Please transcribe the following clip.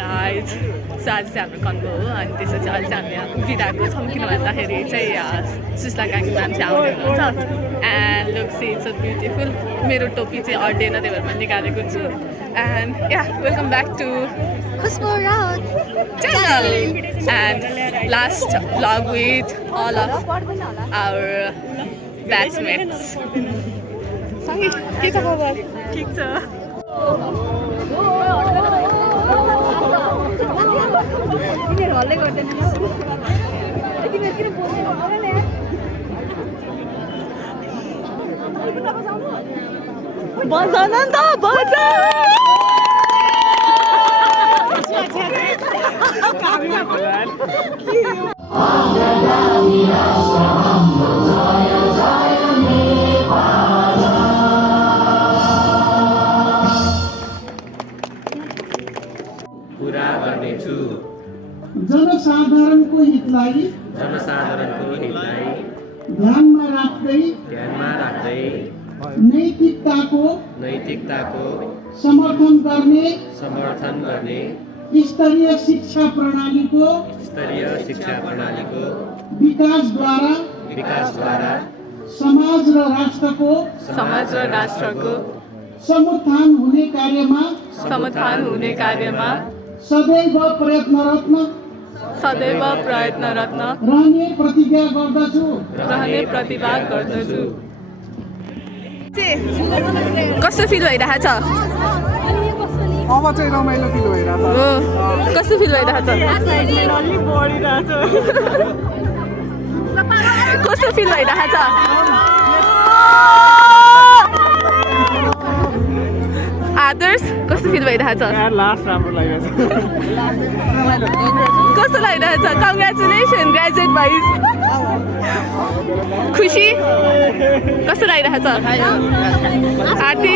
guys so आज चाहिँ हाम्रो कन्भो हो अनि त्यसपछि अहिले चाहिँ हामी बिदाको छौँ किन भन्दाखेरि चाहिँ सुस्ला काकी म्याम चाहिँ आउने हुनुहुन्छ and look see it's so beautiful मेरो टोपी चाहिँ अड्डेन त्यही भएर म निकालेको छु and yeah welcome back to Khushbu Raut channel and last vlog with all of our batchmates सँगै के छ खबर ठिक छ तिनीहरू हल्लै गर्दैन तिमीहरू किन बोल्दैन बजा न त बजा पुरा गर्नेछु जनसाधारणको हितलाई ध्यानमा राख्दै नैतिकताको समर्थन गर्ने स्तरीय शिक्षा प्रणालीको विकासद्वारा समाज र राष्ट्रको समुत्थान हुने कार्यमा सदैव प्रयत्नरत रहने प्रतिज्ञा गर्दछु कस्तो फिल भइरहेछ अब चाहिँ रमाइलो फिल भइरहेछ कस्तो फिल भइरहेछ कस्तो फिल भइरहेछ आदर्श कस्तो फिल भइरहेछ लास्ट राम्रो लागेको कस्तो लागिरहेछ कङ्ग्रेचुलेसन ग्रेजुएट भइस खुसी कस्तो लागिरहेछ आरती